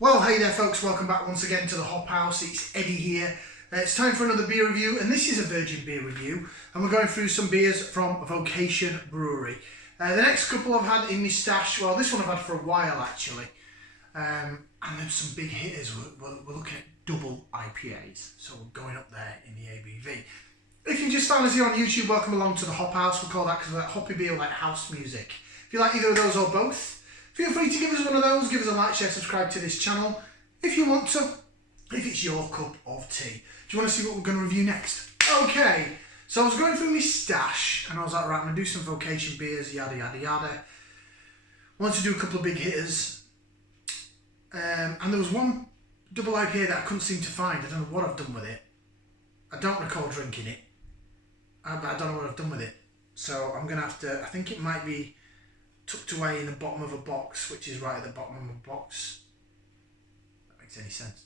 Well, hey there folks, welcome back once again to the Hop House. It's Eddie here. It's time for another beer review, and this is a virgin beer review, and we're going through some beers from Vocation Brewery. The next couple I've had in my stash, well this one I've had for a while actually, and there's some big hitters. We're looking at double IPAs, so we're going up there in the ABV. If you just found us here on YouTube, welcome along to the Hop House. We call that because hoppy beer like house music. If you like either of those or both, feel free to give us one of those, give us a like, share, subscribe to this channel if you want to, if it's your cup of tea. Do you want to see what we're going to review next? Okay, so I was going through my stash and I was like, right, I'm going to do some Vocation beers, yada, yada, yada. Wanted to do a couple of big hitters. And there was one double IPA that I couldn't seem to find. I don't know what I've done with it. I don't recall drinking it. But I don't know what I've done with it. So I'm going to have to, I think it might be tucked away in the bottom of a box, which is right at the bottom of a box. If that makes any sense.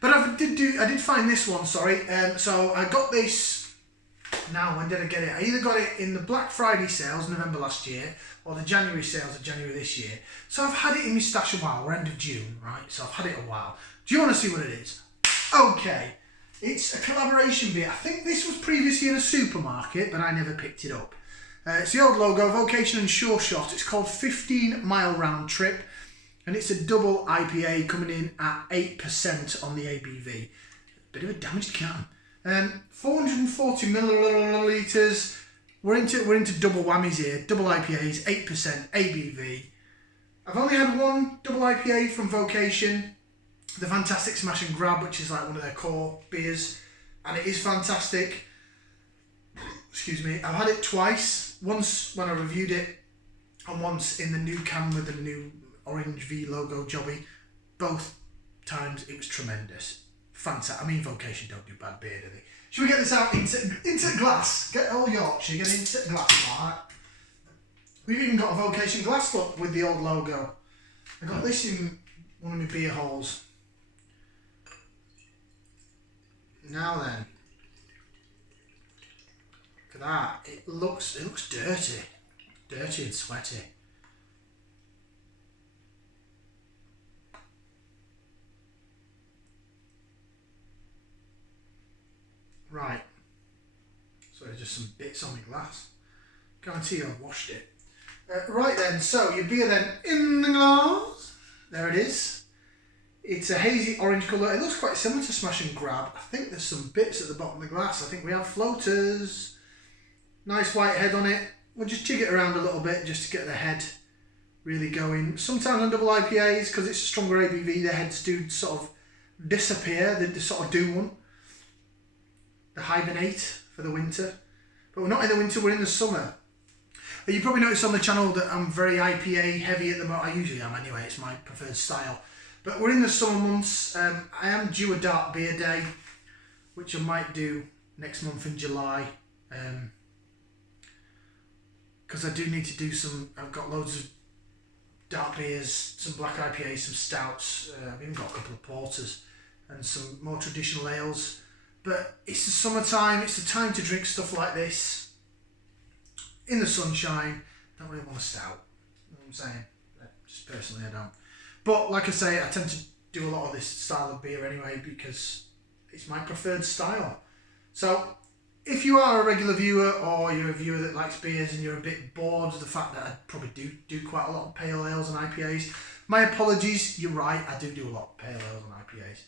But I did find this one, sorry. So I got this, now when did I get it? I either got it in the Black Friday sales, November last year, or the January sales of January this year. So I've had it in my stash a while, we're end of June, right? So I've had it a while. Do you want to see what it is? Okay, it's a collaboration beer. I think this was previously in a supermarket, but I never picked it up. It's the old logo, Vocation Sure Shot. It's called 15 Mile Round Trip, and it's a double IPA coming in at 8% on the ABV. Bit of a damaged can. 440 millilitres. We're into double whammies here. Double IPAs, 8% ABV. I've only had one double IPA from Vocation, the Fantastic Smash and Grab, which is like one of their core beers, and it is fantastic. Excuse me. I've had it twice. Once when I reviewed it, and once in the new can with the new orange V logo jobby. Both times it was tremendous. Fantastic. I mean, Vocation don't do bad beer, do they? Should we get this out into glass? Get all Yorkshire, get it into glass, alright? We've even got a Vocation glass look with the old logo. I got this in one of my beer holes. Now then. Look at that. It looks dirty. Dirty and sweaty. Right. So there's just some bits on my glass. Guarantee I've washed it. Right then, so your beer then in the glass. There it is. It's a hazy orange colour. It looks quite similar to Smash and Grab. I think there's some bits at the bottom of the glass. I think we have floaters. Nice white head on it. We'll just jig it around a little bit just to get the head really going. Sometimes on double IPAs, because it's a stronger ABV, the heads do sort of disappear. They sort of do one. They hibernate for the winter. But we're not in the winter, we're in the summer. You probably noticed on the channel that I'm very IPA heavy at the moment. I usually am anyway, it's my preferred style. But we're in the summer months. I am due a dark beer day, which I might do next month in July. Because I do need to do some, I've got loads of dark beers, some black IPAs, some stouts, I've even got a couple of porters and some more traditional ales. But it's the summertime, it's the time to drink stuff like this in the sunshine. Don't really want a stout, you know what I'm saying? Just personally I don't. But like I say, I tend to do a lot of this style of beer anyway because it's my preferred style. So if you are a regular viewer or you're a viewer that likes beers and you're a bit bored of the fact that I probably do quite a lot of pale ales and IPAs, my apologies, you're right, I do a lot of pale ales and IPAs.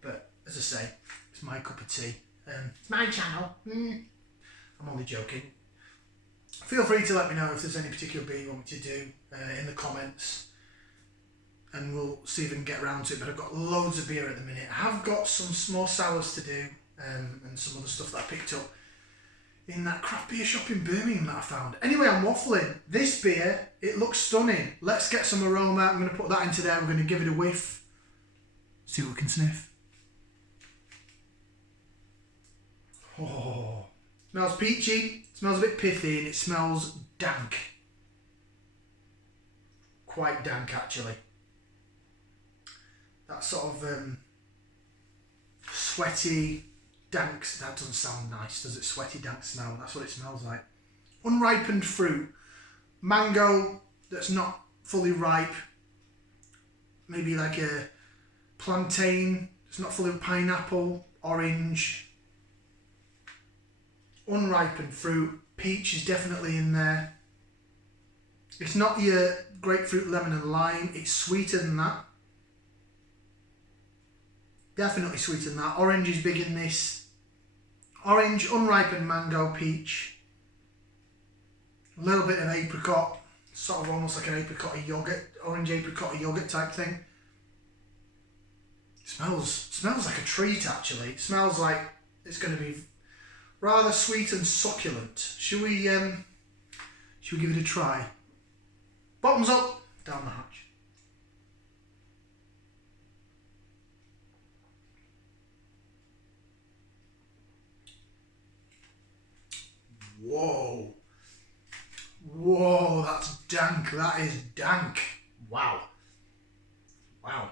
But as I say, it's my cup of tea. It's my channel. I'm only joking. Feel free to let me know if there's any particular beer you want me to do in the comments. And we'll see if we can get around to it. But I've got loads of beer at the minute. I have got some more sours to do and some other stuff that I picked up in that craft beer shop in Birmingham that I found. Anyway, I'm waffling. This beer, it looks stunning. Let's get some aroma. I'm going to put that into there. We're going to give it a whiff. See what we can sniff. Oh, smells peachy. Smells a bit pithy and it smells dank. Quite dank actually. That sort of sweaty, dank, that doesn't sound nice, does it? Sweaty, dank smell, that's what it smells like. Unripened fruit. Mango that's not fully ripe. Maybe like a plantain, it's not full of pineapple, orange, unripened fruit, peach is definitely in there. It's not your grapefruit, lemon and lime, it's sweeter than that. Definitely sweeter than that. Orange is big in this. Orange, unripened mango, peach. A little bit of apricot, sort of almost like an apricot yogurt, orange apricot yogurt type thing. Smells like a treat actually. It smells like it's going to be rather sweet and succulent. Should we give it a try? Bottoms up, down the hatch. Whoa. Whoa, that's dank. That is dank. Wow. Wow.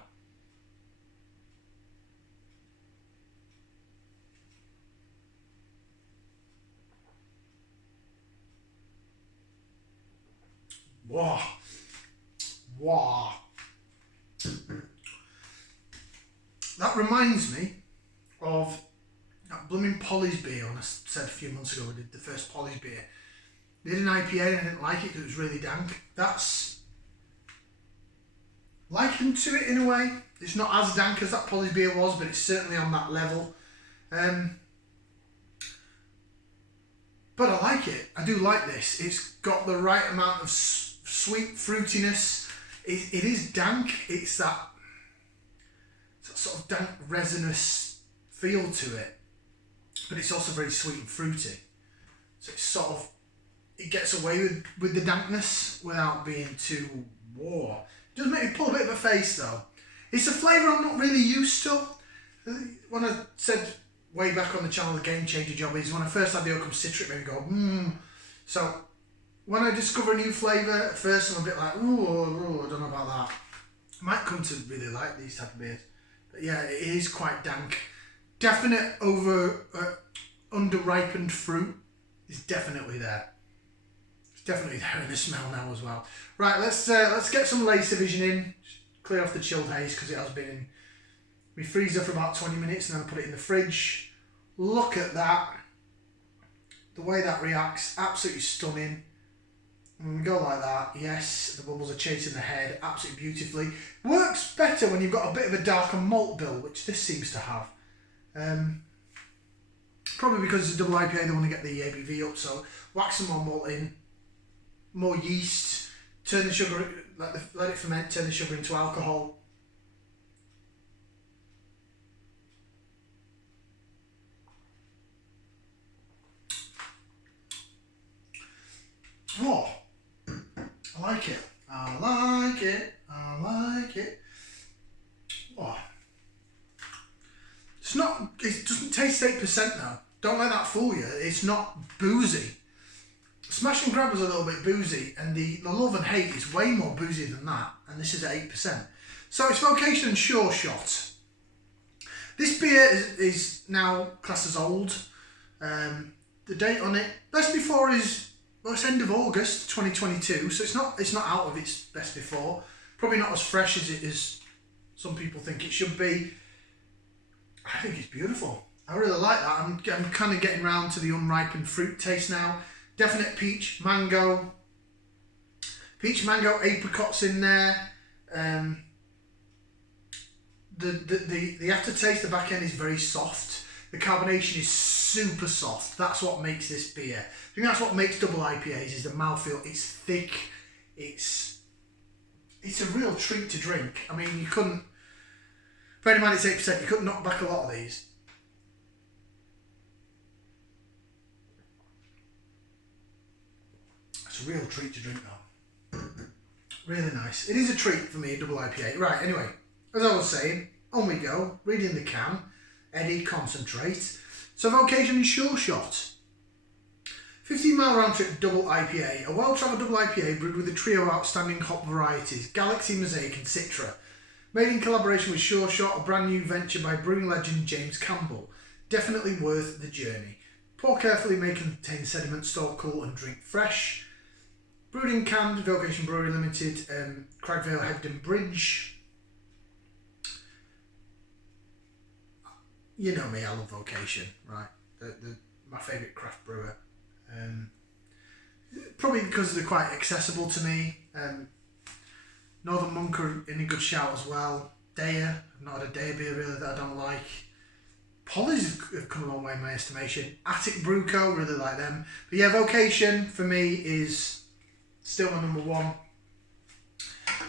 Wow. Wow. That reminds me of that blooming Polly's beer. When I said a few months ago we did the first Polly's beer. They did an IPA and I didn't like it because it was really dank. That's likened to it in a way. It's not as dank as that Polly's beer was, but it's certainly on that level. But I like it. I do like this. It's got the right amount of sweet fruitiness. It is dank. It's that sort of dank resinous feel to it, but it's also very sweet and fruity. So it's sort of, it gets away with the dankness without being too war. It does make me pull a bit of a face though. It's a flavour I'm not really used to. When I said way back on the channel the game changer job is when I first had the Oakham Citric, made me go So when I discover a new flavour, at first I'm a bit like ooh, I don't know about that. I might come to really like these type of beers, but yeah, it is quite dank. Definite under-ripened fruit is definitely there. It's definitely there in the smell now as well. Right, let's get some lace division in. Clear off the chilled haze because it has been in my freezer for about 20 minutes and then I put it in the fridge. Look at that. The way that reacts, absolutely stunning. When we go like that, yes, the bubbles are chasing the head absolutely beautifully. Works better when you've got a bit of a darker malt bill, which this seems to have. Probably because it's a double IPA, they want to get the ABV up, so whack some more malt in, more yeast, turn the sugar, let it ferment, turn the sugar into alcohol. Oh, I like it. I like it. I like it. Oh. It's not, it doesn't taste 8% though. Don't let that fool you. It's not boozy. Smash and Grab was a little bit boozy, and the Love and Hate is way more boozy than that, and this is at 8%. So it's Vocation Sure Shot. This beer is now classed as old. The date on it, best before is, well, it's end of August 2022, so it's not out of its best before. Probably not as fresh as it is some people think it should be. I think it's beautiful. I really like that. I'm kind of getting round to the unripened fruit taste now. Definite peach, mango, apricots in there. The aftertaste, the back end is very soft. The carbonation is super soft. That's what makes this beer. I think that's what makes double IPAs is the mouthfeel. It's thick. It's a real treat to drink. I mean, you couldn't, bearing in mind it's 8%, you couldn't knock back a lot of these. It's a real treat to drink though. Really nice. It is a treat for me, a double IPA. Right, anyway, as I was saying, on we go, reading the can, Eddy Concentrate. So Vocation Sure Shot. 15-mile round trip double IPA, a well-travelled double IPA brewed with a trio of outstanding hop varieties, Galaxy, Mosaic and Citra. Made in collaboration with Sure Shot, a brand new venture by brewing legend James Campbell. Definitely worth the journey. Pour carefully, may contain sediment, store cool and drink fresh. Brewed and canned, Vocation Brewery Limited, Cragvale, Hebden Bridge. you know me, I love Vocation, right? My favourite craft brewer. Probably because they're quite accessible to me. Northern Monk are in a good shout as well. Daya, I've not had a Daya beer really that I don't like. Polly's have come a long way in my estimation. Attic Brew Co, really like them. But yeah, Vocation for me is still my number one.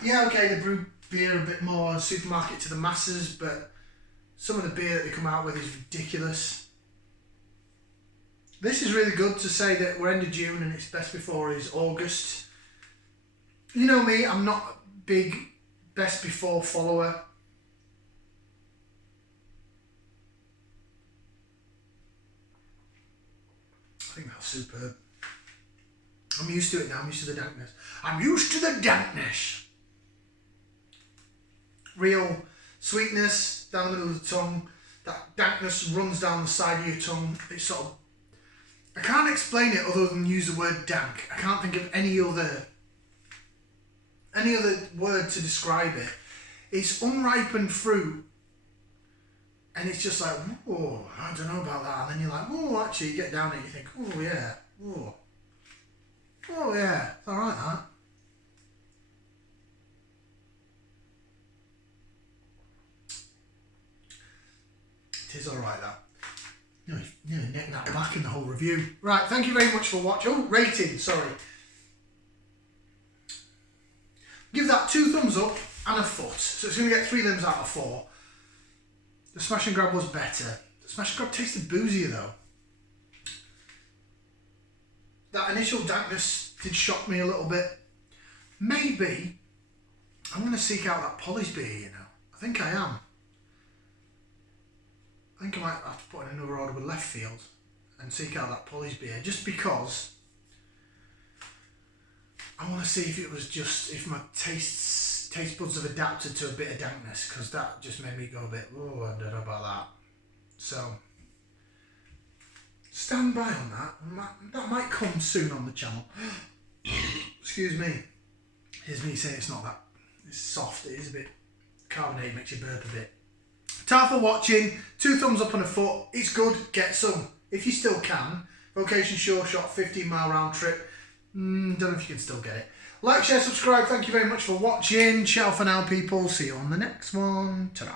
Yeah, okay, they brew beer a bit more supermarket to the masses, but some of the beer that they come out with is ridiculous. This is really good to say that we're end of June and its best before is August. You know me, I'm not a big best before follower. I think that's superb. I'm used to it now, I'm used to the dankness. I'm used to the dankness. Real sweetness down the middle of the tongue. That dankness runs down the side of your tongue. It's sort of, I can't explain it other than use the word dank. I can't think of any other word to describe it. It's unripened fruit. And it's just like, oh, I don't know about that. And then you're like, oh, actually, you get down it, you think, oh, yeah, oh, yeah, it's all right, that. It is all right, that. Nearly necked that back in the whole review. Right, thank you very much for watching. Oh, rating, sorry. Give that 2 thumbs up and a foot. So it's going to get 3 limbs out of 4. The Smash and Grab was better. The Smash and Grab tasted boozier though. That initial dankness did shock me a little bit. Maybe I'm going to seek out that Polly's beer, you know. I think I am. I think I might have to put in another order with left field and seek out that Polly's beer, just because I want to see if it was just, if my taste buds have adapted to a bit of dankness, because that just made me go a bit, oh, I don't know about that. So stand by on that. That might come soon on the channel. Excuse me. Here's me saying it's not that. It's soft. It is a bit carbonated, makes you burp a bit. Ta for watching. 2 thumbs up and a foot. It's good. Get some if you still can. Vocation Sure Shot 15-mile round trip. Don't know if you can still get it. Like, share, subscribe. Thank you very much for watching. Ciao for now, people. See you on the next one. Ta-da.